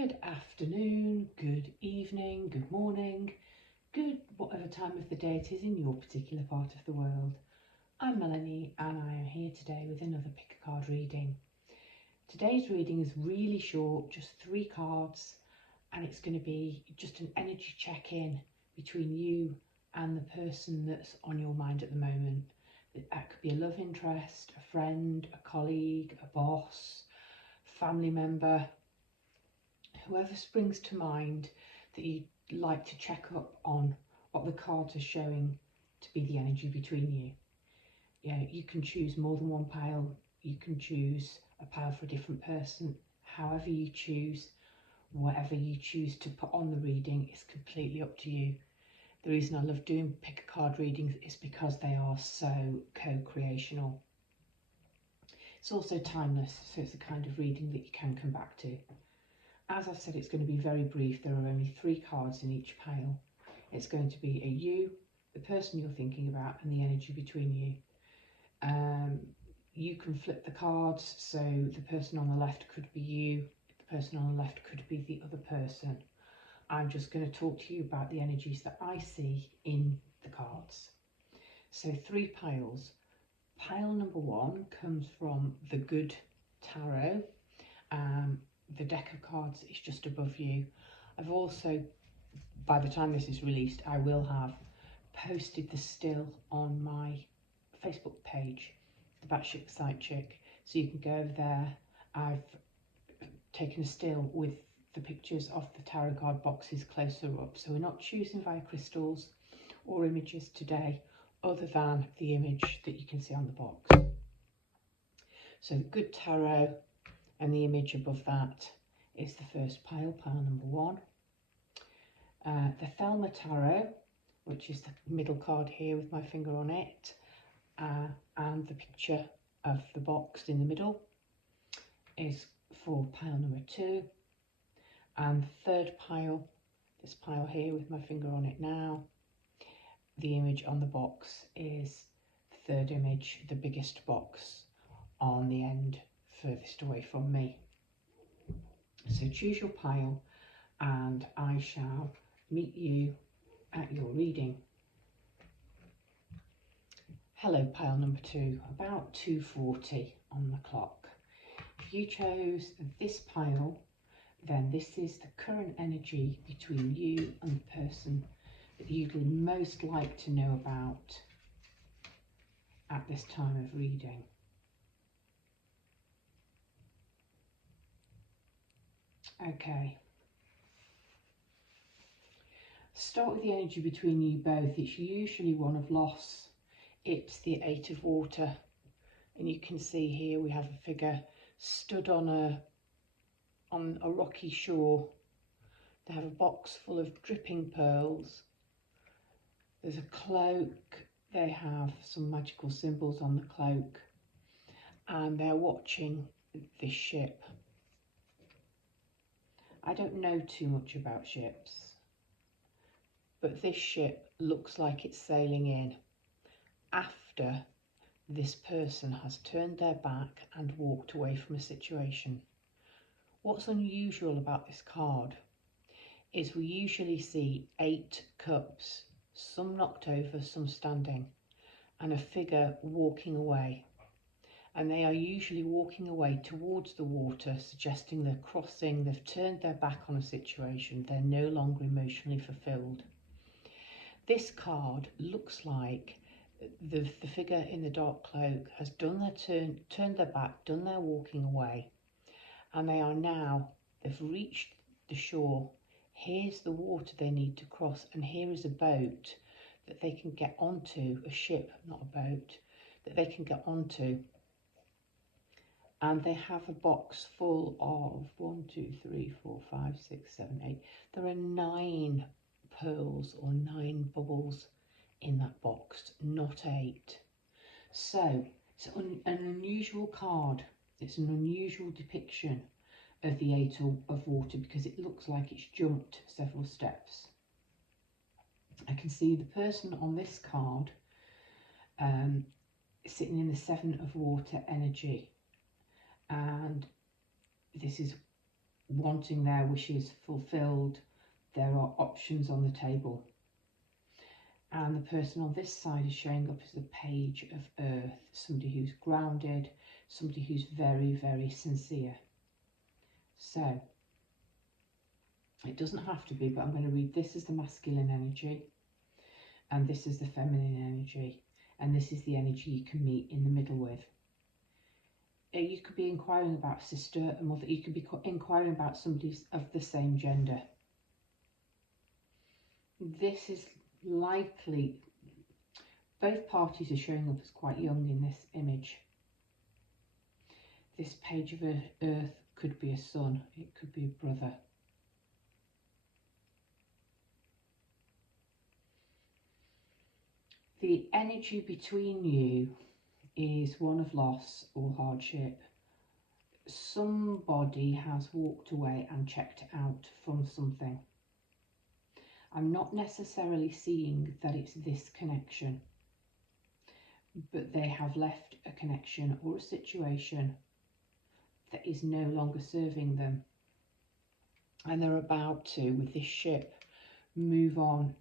Good afternoon, good evening, good morning, good whatever time of the day it is in your particular part of the world. I'm Melanie and I am here today with another pick a card reading. Today's reading is really short, just 3 cards, and it's going to be just an energy check-in between you and the person that's on your mind at the moment. That could be a love interest, a friend, a colleague, a boss, family member, whoever springs to mind that you'd like to check up on what the cards are showing to be the energy between you. Yeah, you can choose more than one pile, you can choose a pile for a different person, however you choose, whatever you choose to put on the reading is completely up to you. The reason I love doing pick a card readings is because they are so co-creational. It's also timeless, so it's the kind of reading that you can come back to. As I've said, it's going to be very brief. There are only 3 cards in each pile. It's going to be a you, the person you're thinking about, and the energy between you. You can flip the cards, so the person on the left could be you, the person on the left could be the other person. I'm just going to talk to you about the energies that I see in the cards. So 3 piles. Pile number 1 comes from the Good Tarot. The deck of cards is just above you. I've also, by the time this is released, I will have posted the still on my Facebook page, The Batshit Psych Chick, so you can go over there. I've taken a still with the pictures of the tarot card boxes closer up, so we're not choosing via crystals or images today other than the image that you can see on the box. So the Good Tarot, and the image above that is the first pile, pile number 1. The Thelma Tarot, which is the middle card here with my finger on it, and the picture of the box in the middle is for pile number 2. And the third pile, this pile here with my finger on it now, the image on the box is the third image, the biggest box on the end furthest away from me. So choose your pile and I shall meet you at your reading. Hello, pile number 2, about 2:40 on the clock. If you chose this pile, then this is the current energy between you and the person that you'd most like to know about at this time of reading. Okay. Start with the energy between you both. It's usually one of loss. It's the 8 of water, and you can see here we have a figure stood on a rocky shore. They have a box full of dripping pearls. There's a cloak. They have some magical symbols on the cloak, and they're watching this ship. I don't know too much about ships, but this ship looks like it's sailing in after this person has turned their back and walked away from a situation. What's unusual about this card is we usually see 8 cups, some knocked over, some standing, and a figure walking away. And they are usually walking away towards the water, suggesting they're crossing, they've turned their back on a situation, they're no longer emotionally fulfilled. This card looks like the figure in the dark cloak has done their turned their back, done their walking away, and they are now, they've reached the shore. Here's the water they need to cross, and here is a boat that they can get onto, a ship, not a boat, that they can get onto. And they have a box full of 1, 2, 3, 4, 5, 6, 7, 8. There are 9 pearls or 9 bubbles in that box, not 8. So it's an unusual card. It's an unusual depiction of the 8 of water because it looks like it's jumped several steps. I can see the person on this card sitting in the 7 of water energy, and this is wanting their wishes fulfilled. There are options on the table. And the person on this side is showing up as the Page of Earth, somebody who's grounded, somebody who's very, very sincere. So, it doesn't have to be, but I'm going to read this as the masculine energy, and this is the feminine energy, and this is the energy you can meet in the middle with. You could be inquiring about a sister, a mother, you could be inquiring about somebody of the same gender. This is likely, both parties are showing up as quite young in this image. This Page of Earth could be a son, it could be a brother. The energy between you is one of loss or hardship. Somebody has walked away and checked out from something. I'm not necessarily seeing that it's this connection, but they have left a connection or a situation that is no longer serving them. And they're about to, with this ship, move on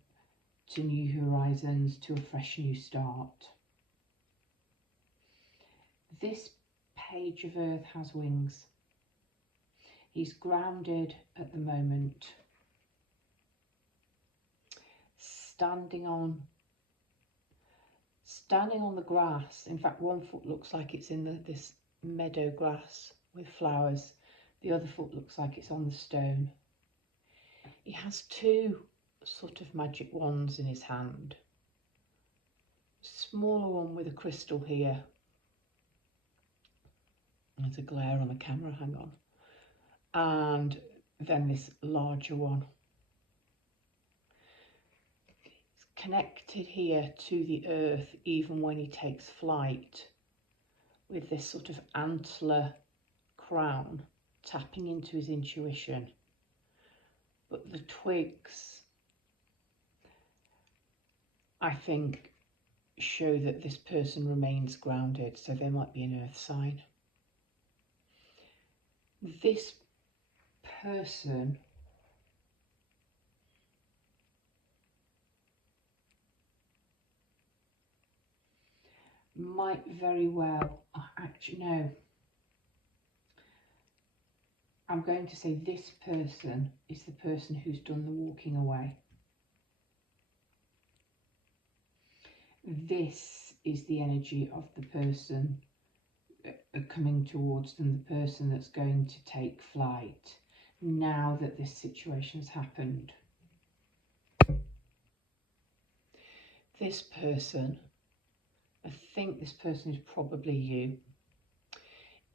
to new horizons, to a fresh new start. This Page of Earth has wings. He's grounded at the moment, standing on the grass. In fact, one foot looks like it's in this meadow grass with flowers. The other foot looks like it's on the stone. He has two sort of magic wands in his hand. Smaller one with a crystal here. There's a glare on the camera, hang on. And then this larger one. It's connected here to the earth even when he takes flight, with this sort of antler crown tapping into his intuition. But the twigs, I think, show that this person remains grounded, so there might be an earth sign. This person might very well, actually no, I'm going to say this person is the person who's done the walking away. This is the energy of the person coming towards them, the person that's going to take flight now that this situation has happened. This person, I think this person is probably you,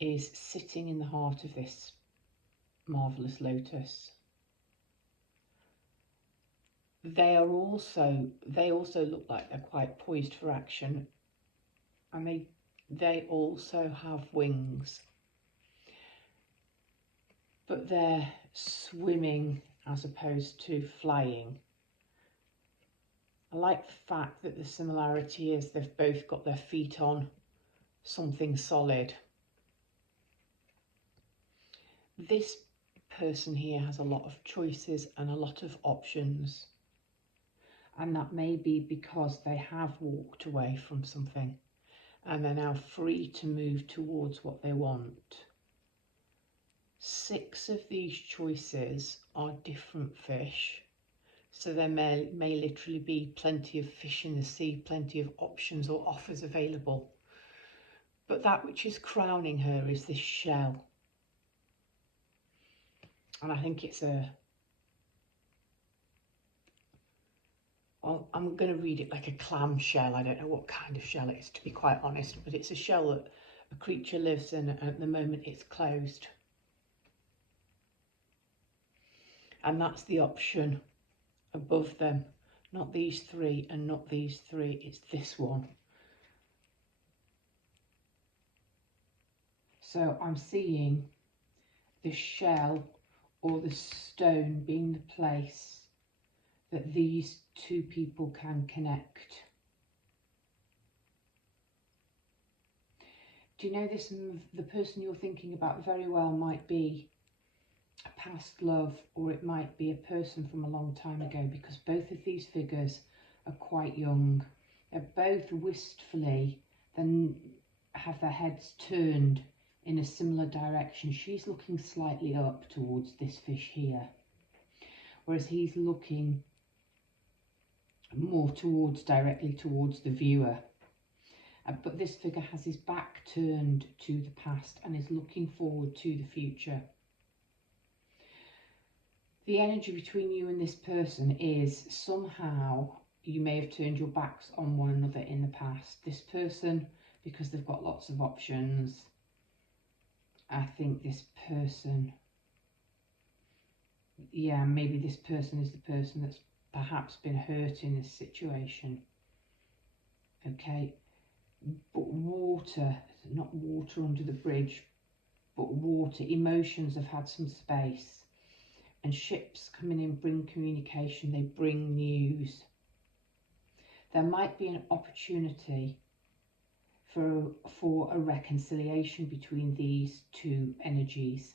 is sitting in the heart of this marvellous lotus. They also look like they're quite poised for action, and they also have wings, but they're swimming as opposed to flying. I like the fact that the similarity is they've both got their feet on something solid. This person here has a lot of choices and a lot of options, and that may be because they have walked away from something and they're now free to move towards what they want. 6 of these choices are different fish, so there may literally be plenty of fish in the sea, plenty of options or offers available. But that which is crowning her is this shell. And I think it's well, I'm going to read it like a clam shell. I don't know what kind of shell it is, to be quite honest, but it's a shell that a creature lives in, and at the moment it's closed. And that's the option above them. Not these 3 and not these 3, it's this one. So I'm seeing the shell or the stone being the place that these 2 people can connect. Do you know this? The person you're thinking about very well might be a past love, or it might be a person from a long time ago, because both of these figures are quite young. They're both wistfully, then have their heads turned in a similar direction. She's looking slightly up towards this fish here, whereas he's looking more towards, directly towards the viewer. But this figure has his back turned to the past and is looking forward to the future. The energy between you and this person is somehow you may have turned your backs on one another in the past. This person, because they've got lots of options, I think this person, yeah, maybe this person is the person that's perhaps been hurt in this situation. Okay, but water, not water under the bridge, but water, emotions have had some space. And ships coming in bring communication, they bring news. There might be an opportunity for a reconciliation between these two energies.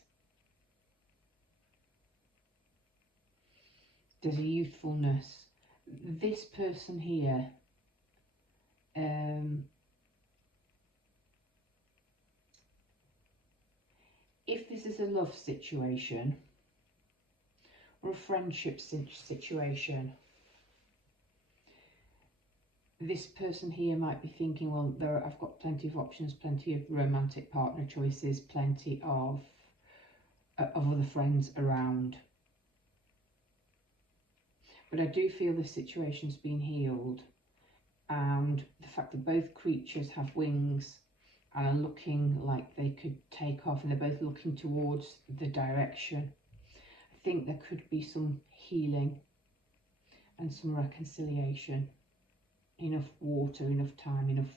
There's a youthfulness. This person here, if this is a love situation or a friendship situation, this person here might be thinking, well, I've got plenty of options, plenty of romantic partner choices, plenty of other friends around. But I do feel this situation's been healed, and the fact that both creatures have wings and are looking like they could take off, and they're both looking towards the direction, I think there could be some healing and some reconciliation. Enough water, enough time,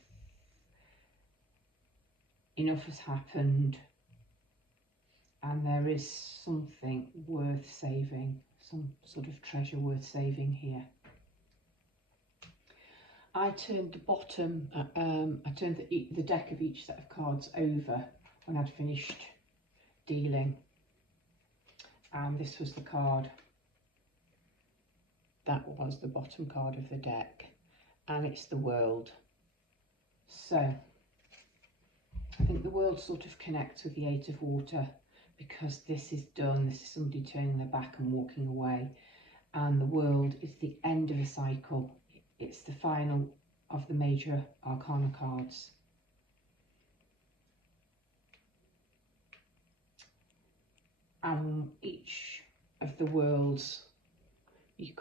enough has happened, and there is something worth saving, some sort of treasure worth saving here. I turned the bottom, I turned the deck of each set of cards over when I'd finished dealing, and this was the card. That was the bottom card of the deck, and it's the World. So I think the World sort of connects with the Eight of Water, because this is done, this is somebody turning their back and walking away, and the World is the end of a cycle. It's the final of the major arcana cards. And each of the worlds, you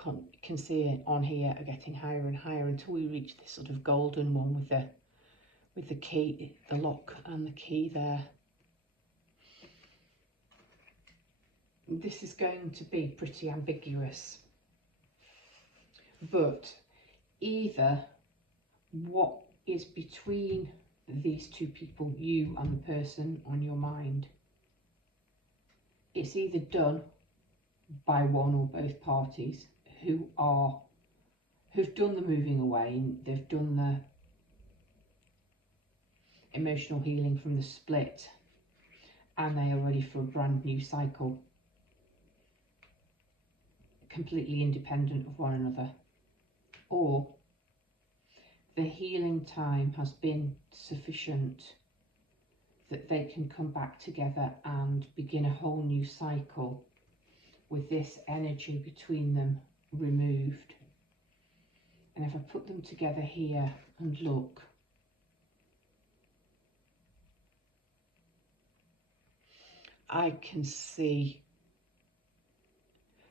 can see it on here, are getting higher and higher until we reach this sort of golden one with the key, the lock and the key there. This is going to be pretty ambiguous, but either what is between these two people, you and the person on your mind, it's either done by one or both parties who've done the moving away, they've done the emotional healing from the split, and they are ready for a brand new cycle, completely independent of one another. Or the healing time has been sufficient that they can come back together and begin a whole new cycle with this energy between them removed. And if I put them together here and look, I can see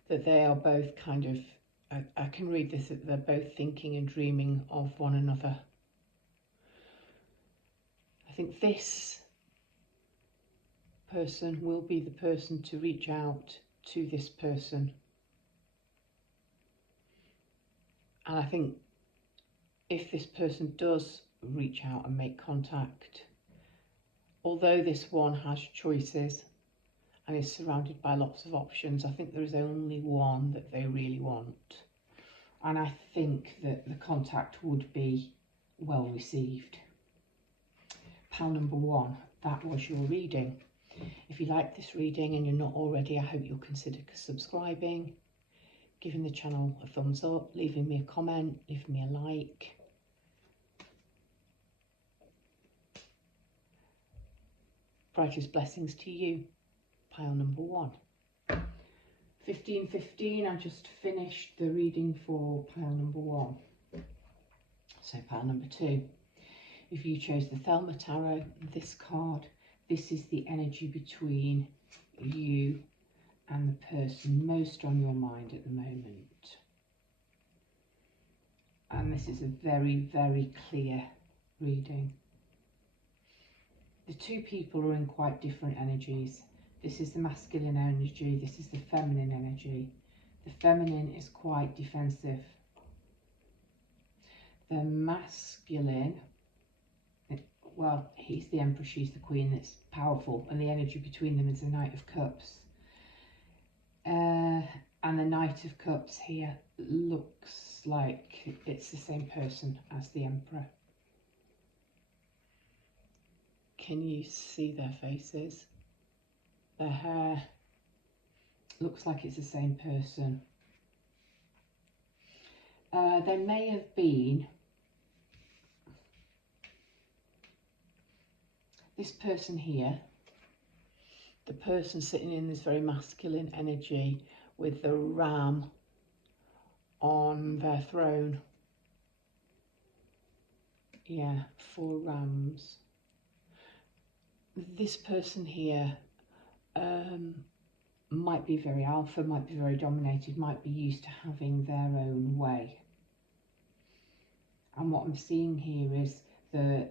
that they are both kind of, I can read this, that they're both thinking and dreaming of one another. I think this person will be the person to reach out to this person. And I think if this person does reach out and make contact, although this one has choices and is surrounded by lots of options, I think there is only one that they really want. And I think that the contact would be well received. Pal number one, that was your reading. If you like this reading and you're not already, I hope you'll consider subscribing, giving the channel a thumbs up, leaving me a comment, leaving me a like. Brightest blessings to you. Pile number 1. 1515, I just finished the reading for pile number 1. So pile number 2. If you chose the Thelma Tarot, this card, this is the energy between you and the person most on your mind at the moment. And this is a very, very clear reading. The two people are in quite different energies. This is the masculine energy, this is the feminine energy. The feminine is quite defensive. The masculine, well, he's the Emperor, she's the Queen, it's powerful, and the energy between them is the Knight of Cups. And the Knight of Cups here looks like it's the same person as the Emperor. Can you see their faces? Their hair looks like it's the same person. There may have been this person here, the person sitting in this very masculine energy with the ram on their throne. Yeah, 4 rams. This person here might be very alpha, might be very dominated, might be used to having their own way. And what I'm seeing here is the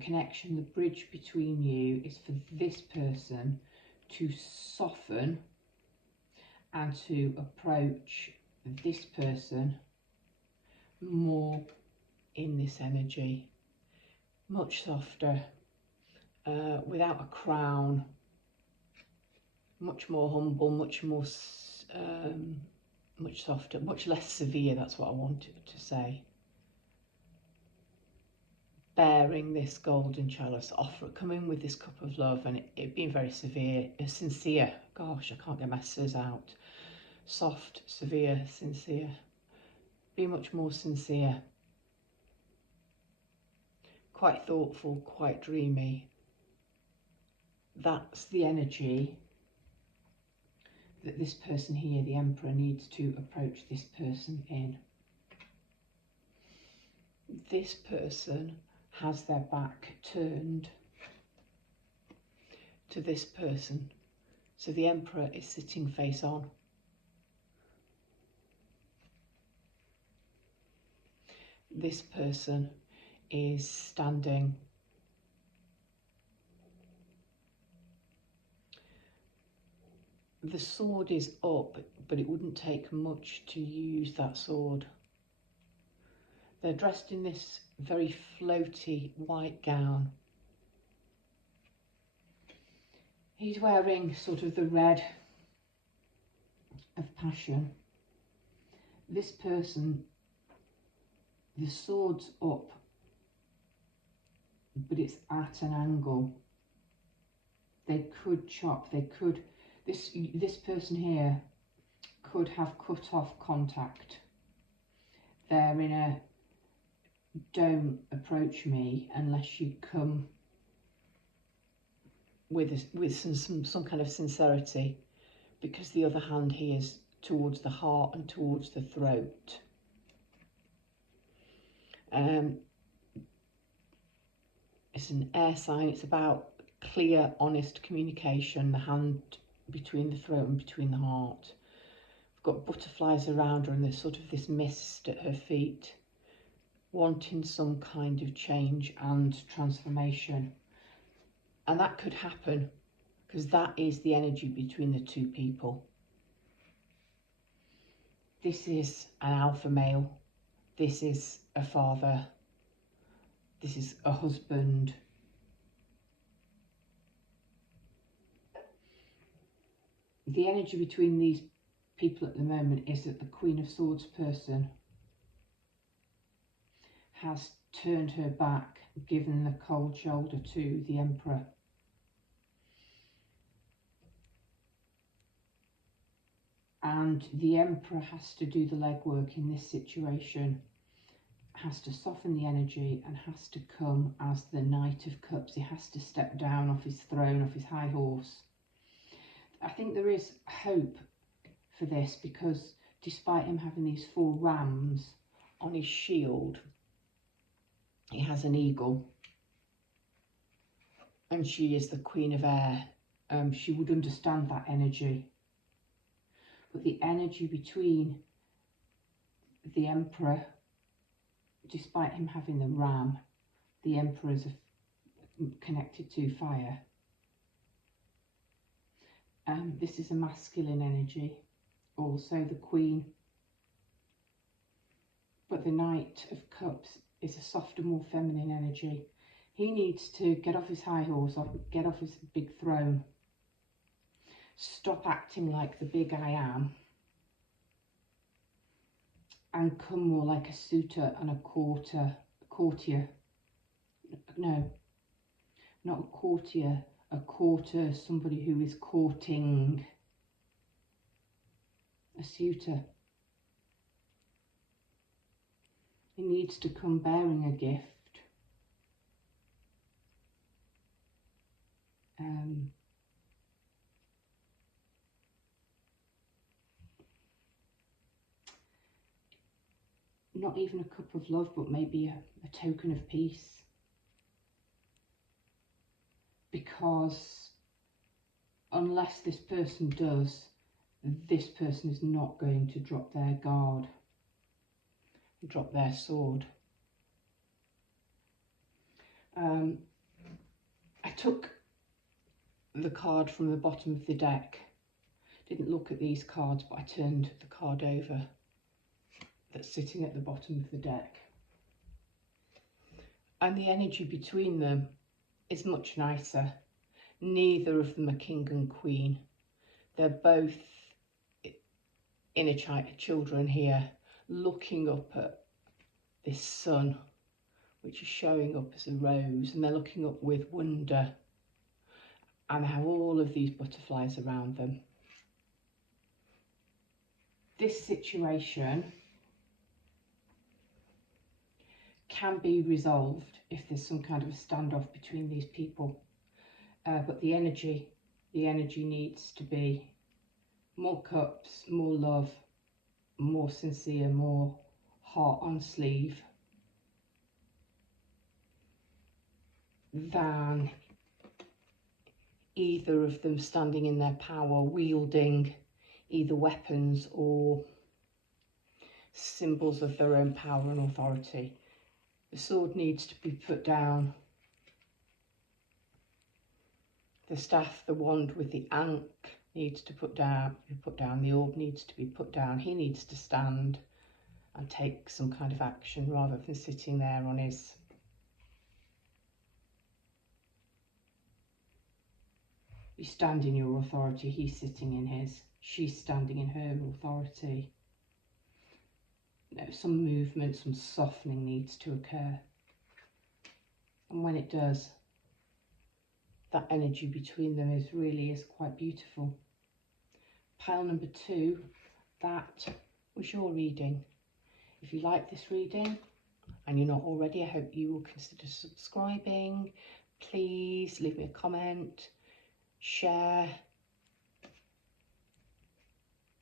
connection, the bridge between you is for this person to soften and to approach this person more in this energy, much softer, without a crown, much more humble, much more, much softer, much less severe, that's what I wanted to say. Bearing this golden chalice, coming with this cup of love, and it being very severe, sincere. Gosh, I can't get my scissors out. Soft, severe, sincere. Be much more sincere. Quite thoughtful, quite dreamy. That's the energy that this person here, the Emperor, needs to approach this person in. This person has their back turned to this person. So the Emperor is sitting face on. This person is standing. The sword is up, but it wouldn't take much to use that sword. They're dressed in this very floaty white gown. He's wearing sort of the red of passion. This person, the sword's up, but it's at an angle. They could chop, they could, this person here could have cut off contact. They're in a don't approach me unless you come with some kind of sincerity, because the other hand here is towards the heart and towards the throat. It's an air sign. It's about clear, honest communication, the hand between the throat and between the heart. We've got butterflies around her and there's sort of this mist at her feet, wanting some kind of change and transformation. And that could happen because that is the energy between the two people. This is an alpha male. This is a father. This is a husband. The energy between these people at the moment is that the Queen of Swords person has turned her back, given the cold shoulder to the Emperor. And the Emperor has to do the legwork in this situation, has to soften the energy and has to come as the Knight of Cups. He has to step down off his throne, off his high horse. I think there is hope for this, because despite him having these 4 rams on his shield, he has an eagle, and she is the Queen of Air. She would understand that energy. But the energy between the Emperor, despite him having the ram, the Emperor is connected to fire. This is a masculine energy, also the Queen. But the Knight of Cups is a softer, more feminine energy. He needs to get off his high horse, get off his big throne, stop acting like the big I am, and come more like a suitor and a courtier. No, not a courtier, a courter, somebody who is courting, a suitor. He needs to come bearing a gift. Not even a cup of love, but maybe a token of peace. Because unless this person does, this person is not going to drop their guard, drop their sword. I took the card from the bottom of the deck. Didn't look at these cards, but I turned the card over that's sitting at the bottom of the deck. And the energy between them is much nicer. Neither of them are king and queen. They're both inner children here, looking up at this sun, which is showing up as a rose, and they're looking up with wonder, and have all of these butterflies around them. This situation can be resolved if there's some kind of a standoff between these people, but the energy needs to be more cups, more love, more sincere, more heart on sleeve, than either of them standing in their power, wielding either weapons or symbols of their own power and authority. The sword needs to be put down. The staff, the wand with the ankh needs to be put down. The orb needs to be put down. He needs to stand and take some kind of action rather than sitting there on his You stand in your authority, he's sitting in his. She's standing in her authority. No, some movement, some softening needs to occur. And when it does, that energy between them really is quite beautiful. Pile number 2, that was your reading. If you like this reading and you're not already, I hope you will consider subscribing. Please leave me a comment, share.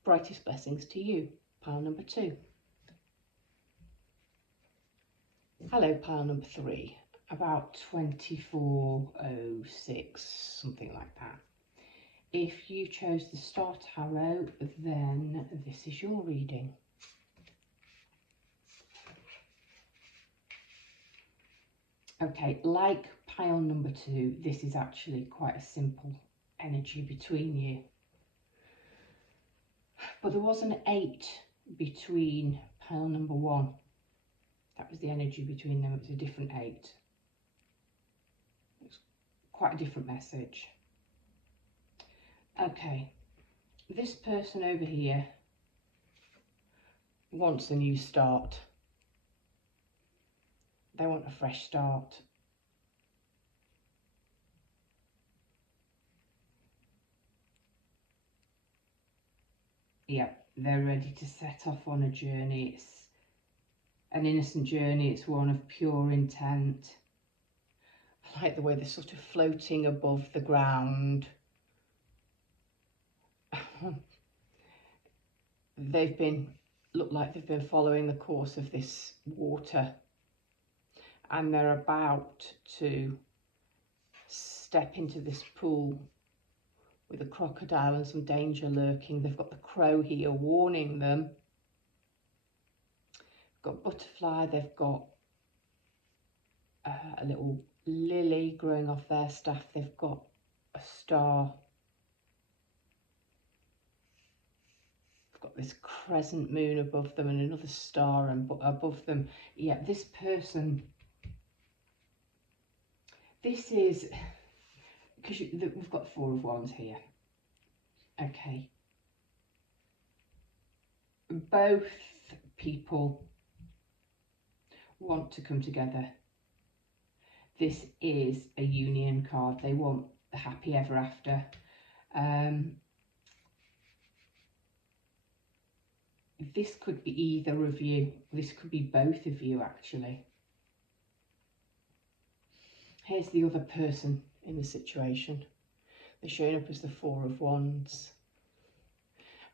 Brightest blessings to you. Pile number 2. Hello, pile number 3. About 2406, something like that. If you chose the Star Tarot, then this is your reading. Okay, like pile number 2, this is actually quite a simple energy between you. But there was an 8 between pile number 1. That was the energy between them. It was a different 8. It was quite a different message. Okay, this person over here wants a new start. They want a fresh start. Yeah, they're ready to set off on a journey. It's an innocent journey. It's one of pure intent. I like the way they're sort of floating above the ground. Look like they've been following the course of this water, and they're about to step into this pool with a crocodile and some danger lurking. They've got the crow here warning them. They've got butterfly, they've got a little lily growing off their staff, they've got a star. They've got this crescent moon above them and another star above them. Yeah, this person, this is, because we've got Four of Wands here. Okay. Both people want to come together. This is a union card. They want the happy ever after. This could be either of you. This could be both of you, actually. Here's the other person in the situation. They're showing up as the Four of Wands.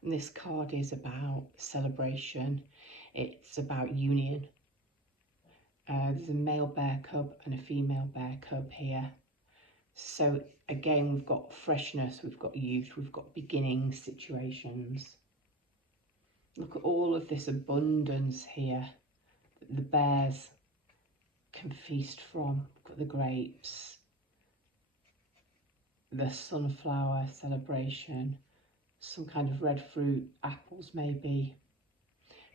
And this card is about celebration. It's about union. There's a male bear cub and a female bear cub here. So again, we've got freshness, we've got youth, we've got beginning situations. Look at all of this abundance here that the bears can feast from. We've got the grapes, the sunflower celebration, some kind of red fruit, apples maybe.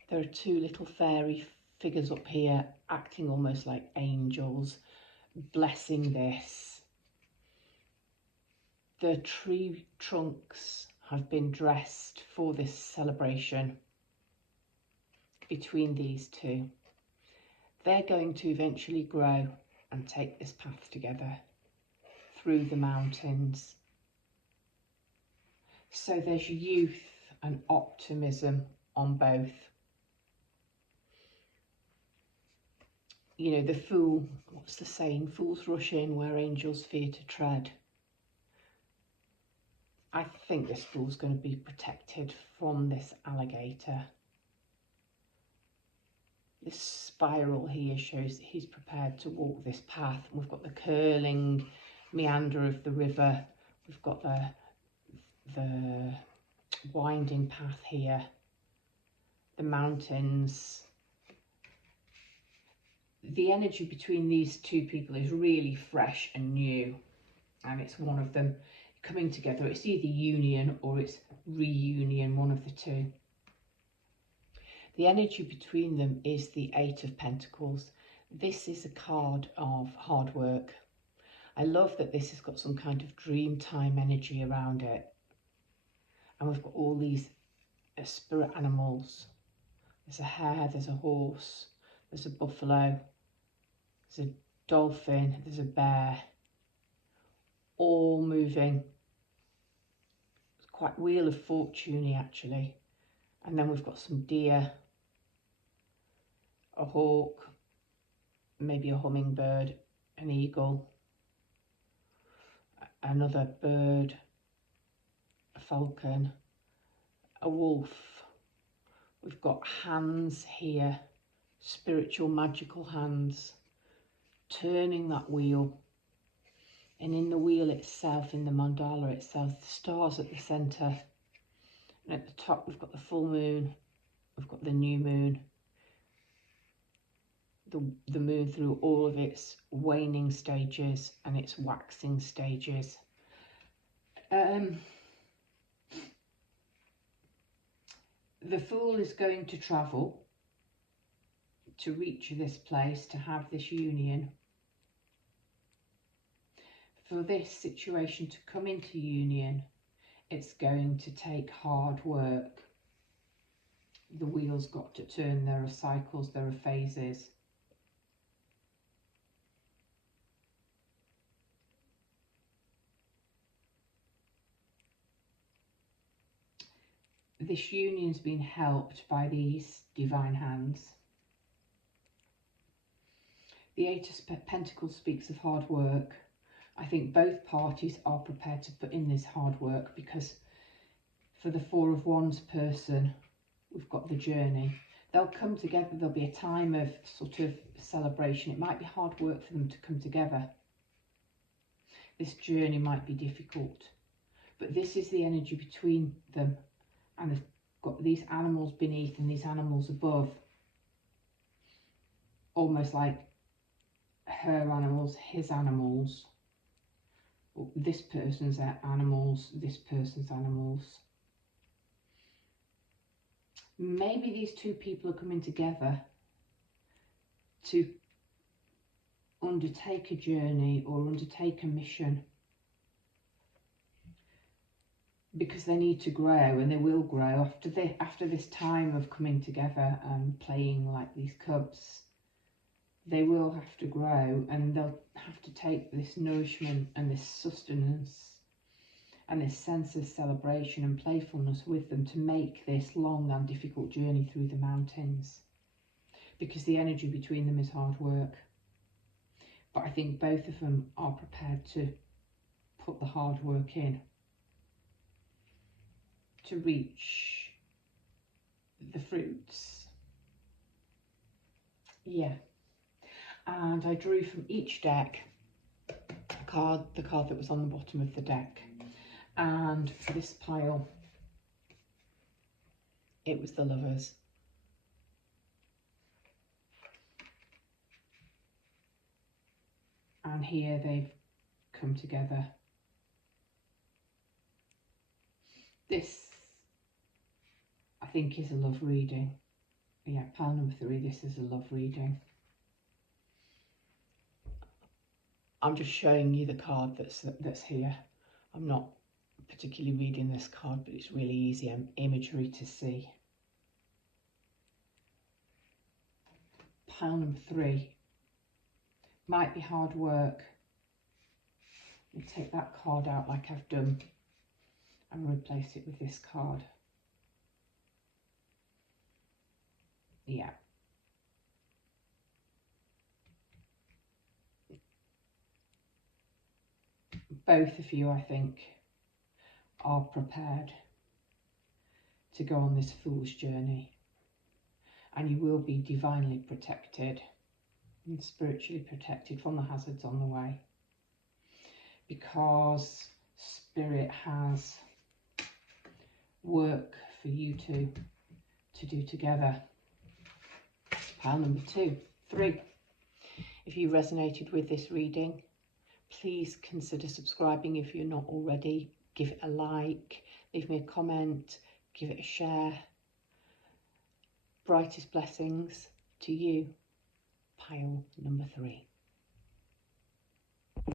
There are two little fairy figures up here acting almost like angels, blessing this. The tree trunks have been dressed for this celebration between these two. They're going to eventually grow and take this path together through the mountains. So there's youth and optimism on both. You know, the fool, what's the saying? Fools rush in where angels fear to tread. I think this fool's going to be protected from this alligator. This spiral here shows that he's prepared to walk this path. We've got the curling meander of the river. We've got the winding path here. The mountains. The energy between these two people is really fresh and new. And it's one of them coming together. It's either union or it's reunion, one of the two. The energy between them is the Eight of Pentacles. This is a card of hard work. I love that this has got some kind of dream time energy around it. And we've got all these spirit animals. There's a hare, there's a horse, there's a buffalo, there's a dolphin, there's a bear. All moving. It's quite Wheel of Fortune actually. And then we've got some deer, a hawk, maybe a hummingbird, an eagle, another bird, a falcon, a wolf. We've got hands here, spiritual magical hands, turning that wheel. And in the wheel itself, in the mandala itself, the stars at the centre. And at the top we've got the full moon, we've got the new moon, the moon through all of its waning stages and its waxing stages. The Fool is going to travel to reach this place, to have this union. For this situation to come into union, it's going to take hard work. The wheel's got to turn. There are cycles, there are phases. this union's been helped by these divine hands. The Eight of Pentacles speaks of hard work. I think both parties are prepared to put in this hard work, because for the Four of Wands person, we've got the journey. They'll come together. There'll be a time of sort of celebration. It might be hard work for them to come together. This journey might be difficult, but this is the energy between them, and they've got these animals beneath and these animals above, almost like her animals, his animals, this person's animals, this person's animals. Maybe these two people are coming together to undertake a journey or undertake a mission, because they need to grow, and they will grow after this time of coming together and playing like these cubs. They will have to grow, and they'll have to take this nourishment and this sustenance and this sense of celebration and playfulness with them to make this long and difficult journey through the mountains, because the energy between them is hard work. But I think both of them are prepared to put the hard work in to reach the fruits. Yeah. And I drew from each deck the card that was on the bottom of the deck. And for this pile, it was the Lovers. And here they've come together. This, I think, is a love reading. Yeah, pile number 3, this is a love reading. I'm just showing you the card that's here. I'm not particularly reading this card, but it's really easy imagery to see. Pile number 3 might be hard work. We'll take that card out like I've done and replace it with this card. Yeah. Both of you, I think, are prepared to go on this fool's journey, and you will be divinely protected and spiritually protected from the hazards on the way, because Spirit has work for you to do together. Pile number 2, 3. If you resonated with this reading, please consider subscribing if you're not already. Give it a like, leave me a comment, give it a share. Brightest blessings to you. Pile number 3.